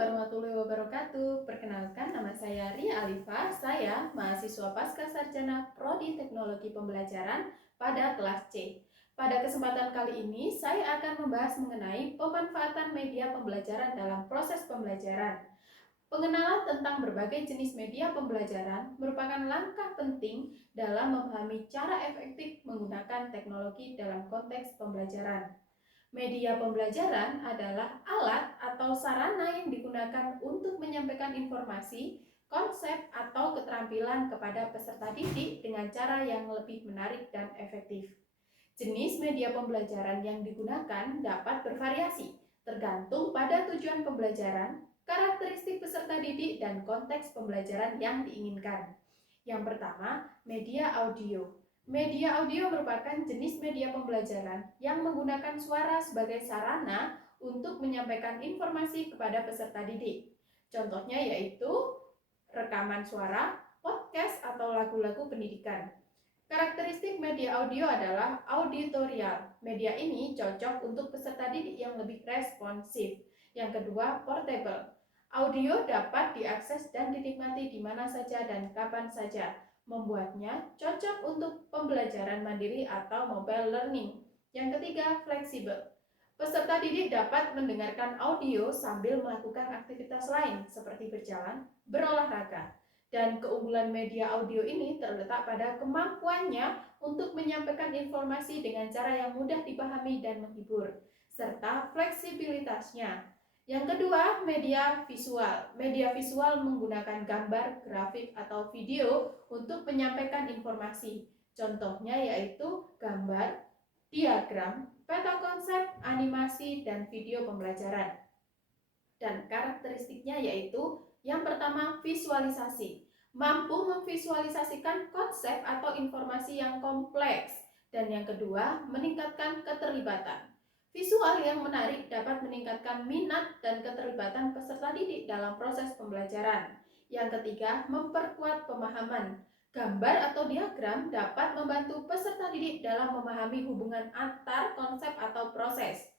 warahmatullahi wabarakatuh. Perkenalkan, nama saya Ria Alifa. Saya mahasiswa Pascasarjana Prodi Teknologi Pembelajaran pada kelas C. Pada kesempatan kali ini, saya akan membahas mengenai pemanfaatan media pembelajaran dalam proses pembelajaran. Pengenalan tentang berbagai jenis media pembelajaran merupakan langkah penting dalam memahami cara efektif menggunakan teknologi dalam konteks pembelajaran. Media pembelajaran adalah alat atau sarana yang digunakan untuk menyampaikan informasi, konsep, atau keterampilan kepada peserta didik dengan cara yang lebih menarik dan efektif. Jenis media pembelajaran yang digunakan dapat bervariasi, tergantung pada tujuan pembelajaran, karakteristik peserta didik, dan konteks pembelajaran yang diinginkan. Yang pertama, media audio. Media audio merupakan jenis media pembelajaran yang menggunakan suara sebagai sarana untuk menyampaikan informasi kepada peserta didik. Contohnya yaitu rekaman suara, podcast, atau lagu-lagu pendidikan. Karakteristik media audio adalah auditorial. Media ini cocok untuk peserta didik yang lebih responsif. Yang kedua, portable. Audio dapat diakses dan dinikmati di mana saja dan kapan saja, membuatnya cocok untuk pembelajaran mandiri atau mobile learning. Yang ketiga, fleksibel. Peserta didik dapat mendengarkan audio sambil melakukan aktivitas lain seperti berjalan, berolahraga. Dan keunggulan media audio ini terletak pada kemampuannya untuk menyampaikan informasi dengan cara yang mudah dipahami dan menghibur, serta fleksibilitasnya. Yang kedua, media visual. Media visual menggunakan gambar, grafik, atau video untuk menyampaikan informasi. Contohnya yaitu gambar, diagram, peta konsep, animasi, dan video pembelajaran. Dan karakteristiknya yaitu yang pertama, visualisasi. Mampu memvisualisasikan konsep atau informasi yang kompleks. Dan yang kedua, meningkatkan keterlibatan. Visual yang menarik dapat meningkatkan minat dan keterlibatan peserta didik dalam proses pembelajaran. Yang ketiga, memperkuat pemahaman. Gambar atau diagram dapat membantu peserta didik dalam memahami hubungan antar konsep atau proses.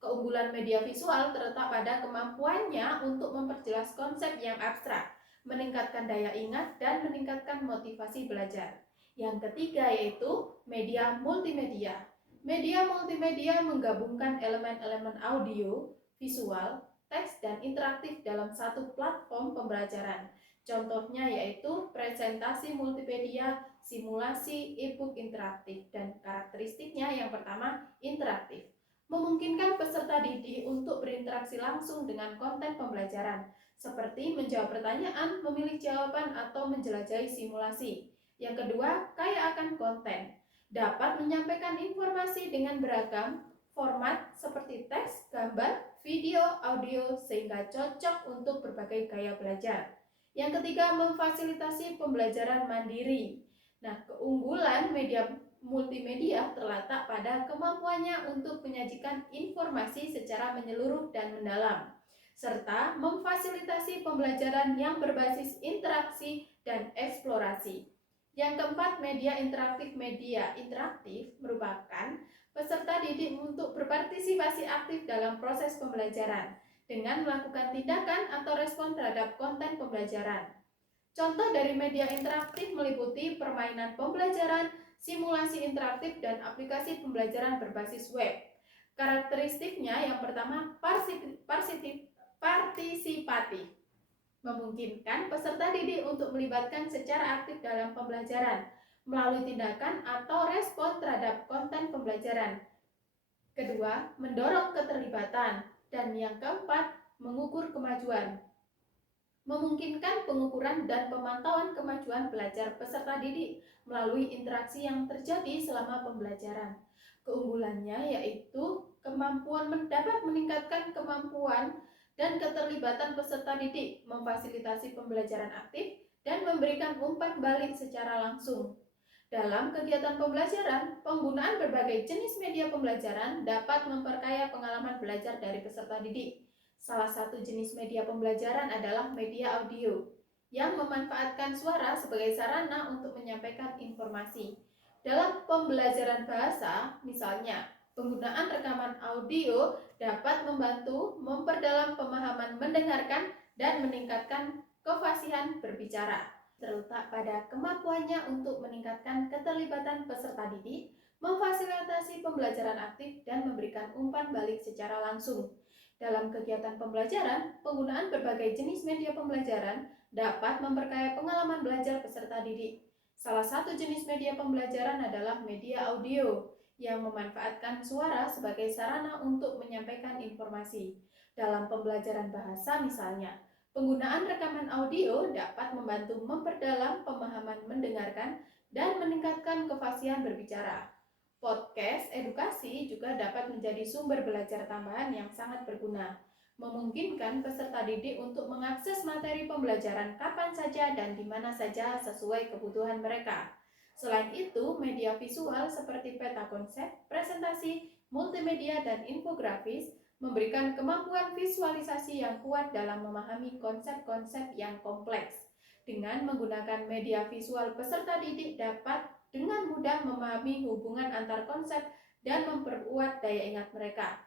Keunggulan media visual terletak pada kemampuannya untuk memperjelas konsep yang abstrak, meningkatkan daya ingat, dan meningkatkan motivasi belajar. Yang ketiga yaitu media multimedia. Media multimedia menggabungkan elemen-elemen audio, visual, teks, dan interaktif dalam satu platform pembelajaran. Contohnya yaitu presentasi multimedia, simulasi, e-book interaktif, dan karakteristiknya yang pertama, interaktif. Memungkinkan peserta didik untuk berinteraksi langsung dengan konten pembelajaran, seperti menjawab pertanyaan, memilih jawaban, atau menjelajahi simulasi. Yang kedua, kaya akan konten. Dapat menyampaikan informasi dengan beragam format seperti teks, gambar, video, audio, sehingga cocok untuk berbagai gaya belajar. Yang ketiga, memfasilitasi pembelajaran mandiri. Nah, keunggulan media multimedia terletak pada kemampuannya untuk menyajikan informasi secara menyeluruh dan mendalam, serta memfasilitasi pembelajaran yang berbasis interaksi dan eksplorasi. Yang keempat, media interaktif. Media interaktif merupakan peserta didik untuk berpartisipasi aktif dalam proses pembelajaran dengan melakukan tindakan atau respon terhadap konten pembelajaran. Contoh dari media interaktif meliputi permainan pembelajaran, simulasi interaktif, dan aplikasi pembelajaran berbasis web. Karakteristiknya yang pertama, partisipatif. Memungkinkan peserta didik untuk melibatkan secara aktif dalam pembelajaran melalui tindakan atau respon terhadap konten pembelajaran. Kedua, mendorong keterlibatan. Dan yang keempat, mengukur kemajuan. Memungkinkan pengukuran dan pemantauan kemajuan belajar peserta didik melalui interaksi yang terjadi selama pembelajaran. Keunggulannya yaitu kemampuan dapat meningkatkan kemampuan dan keterlibatan peserta didik, memfasilitasi pembelajaran aktif, dan memberikan umpan balik secara langsung. Dalam kegiatan pembelajaran, penggunaan berbagai jenis media pembelajaran dapat memperkaya pengalaman belajar dari peserta didik. Salah satu jenis media pembelajaran adalah media audio, yang memanfaatkan suara sebagai sarana untuk menyampaikan informasi. Dalam pembelajaran bahasa, misalnya Penggunaan rekaman audio dapat membantu memperdalam pemahaman mendengarkan dan meningkatkan kefasihan berbicara, terletak pada kemampuannya untuk meningkatkan keterlibatan peserta didik, memfasilitasi pembelajaran aktif, dan memberikan umpan balik secara langsung. Dalam kegiatan pembelajaran, penggunaan berbagai jenis media pembelajaran dapat memperkaya pengalaman belajar peserta didik. Salah satu jenis media pembelajaran adalah media audio, yang memanfaatkan suara sebagai sarana untuk menyampaikan informasi. Dalam pembelajaran bahasa misalnya, penggunaan rekaman audio dapat membantu memperdalam pemahaman mendengarkan dan meningkatkan kefasihan berbicara. Podcast edukasi juga dapat menjadi sumber belajar tambahan yang sangat berguna, memungkinkan peserta didik untuk mengakses materi pembelajaran kapan saja dan di mana saja sesuai kebutuhan mereka. Selain itu, media visual seperti peta konsep, presentasi, multimedia, dan infografis memberikan kemampuan visualisasi yang kuat dalam memahami konsep-konsep yang kompleks. Dengan menggunakan media visual, peserta didik dapat dengan mudah memahami hubungan antar konsep dan memperkuat daya ingat mereka.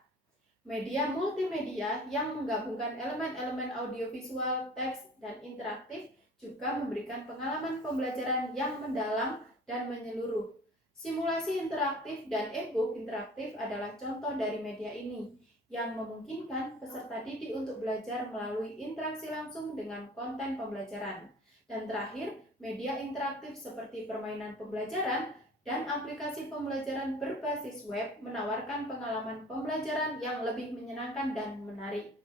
Media multimedia yang menggabungkan elemen-elemen audiovisual, teks, dan interaktif juga memberikan pengalaman pembelajaran yang mendalam dan menyeluruh. Simulasi interaktif dan e-book interaktif adalah contoh dari media ini, yang memungkinkan peserta didik untuk belajar melalui interaksi langsung dengan konten pembelajaran. Dan terakhir, media interaktif seperti permainan pembelajaran dan aplikasi pembelajaran berbasis web menawarkan pengalaman pembelajaran yang lebih menyenangkan dan menarik.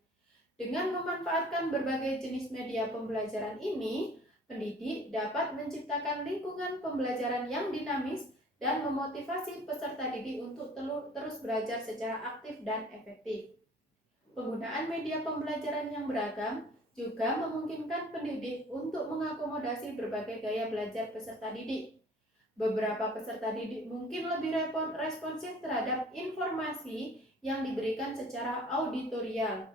Dengan memanfaatkan berbagai jenis media pembelajaran ini, pendidik dapat menciptakan lingkungan pembelajaran yang dinamis dan memotivasi peserta didik untuk terus belajar secara aktif dan efektif. Penggunaan media pembelajaran yang beragam juga memungkinkan pendidik untuk mengakomodasi berbagai gaya belajar peserta didik. Beberapa peserta didik mungkin lebih responsif terhadap informasi yang diberikan secara auditorial,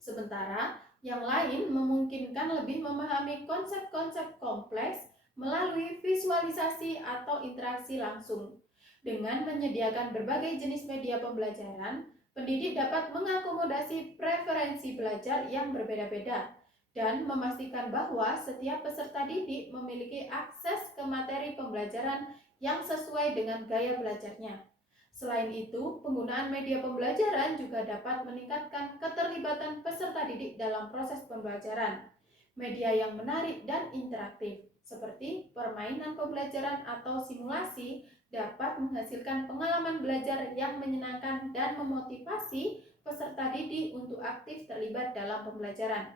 sementara yang lain memungkinkan lebih memahami konsep-konsep kompleks melalui visualisasi atau interaksi langsung. Dengan menyediakan berbagai jenis media pembelajaran, pendidik dapat mengakomodasi preferensi belajar yang berbeda-beda dan memastikan bahwa setiap peserta didik memiliki akses ke materi pembelajaran yang sesuai dengan gaya belajarnya. Selain itu, penggunaan media pembelajaran juga dapat meningkatkan keterlibatan peserta didik dalam proses pembelajaran. Media yang menarik dan interaktif, seperti permainan pembelajaran atau simulasi, dapat menghasilkan pengalaman belajar yang menyenangkan dan memotivasi peserta didik untuk aktif terlibat dalam pembelajaran.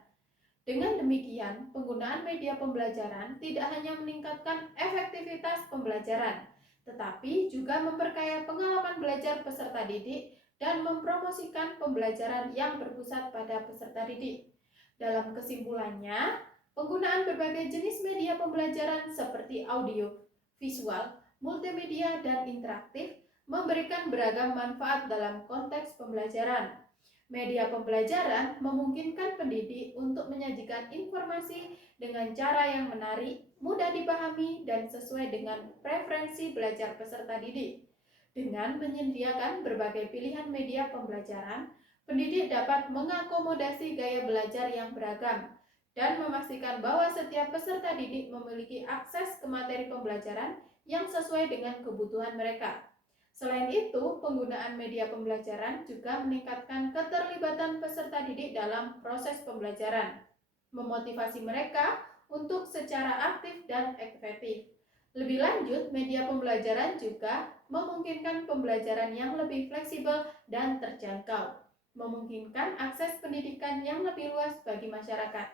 Dengan demikian, penggunaan media pembelajaran tidak hanya meningkatkan efektivitas pembelajaran, tetapi juga memperkaya pengalaman belajar peserta didik dan mempromosikan pembelajaran yang berpusat pada peserta didik. Dalam kesimpulannya, penggunaan berbagai jenis media pembelajaran seperti audio, visual, multimedia, dan interaktif memberikan beragam manfaat dalam konteks pembelajaran. Media pembelajaran memungkinkan pendidik untuk menyajikan informasi dengan cara yang menarik, mudah dipahami, dan sesuai dengan preferensi belajar peserta didik. Dengan menyediakan berbagai pilihan media pembelajaran, pendidik dapat mengakomodasi gaya belajar yang beragam dan memastikan bahwa setiap peserta didik memiliki akses ke materi pembelajaran yang sesuai dengan kebutuhan mereka. Selain itu, penggunaan media pembelajaran juga meningkatkan keterlibatan peserta didik dalam proses pembelajaran, memotivasi mereka untuk secara aktif dan efektif. Lebih lanjut, media pembelajaran juga memungkinkan pembelajaran yang lebih fleksibel dan terjangkau, memungkinkan akses pendidikan yang lebih luas bagi masyarakat.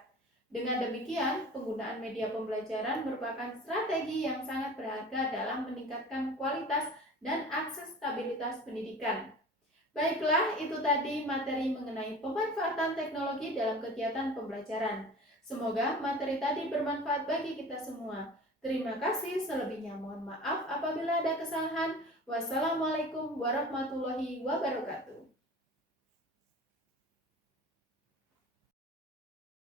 Dengan demikian, penggunaan media pembelajaran merupakan strategi yang sangat berharga dalam meningkatkan kualitas dan akses stabilitas pendidikan. Baiklah, itu tadi materi mengenai pemanfaatan teknologi dalam kegiatan pembelajaran. Semoga materi tadi bermanfaat bagi kita semua. Terima kasih, selebihnya mohon maaf apabila ada kesalahan. Wassalamualaikum warahmatullahi wabarakatuh.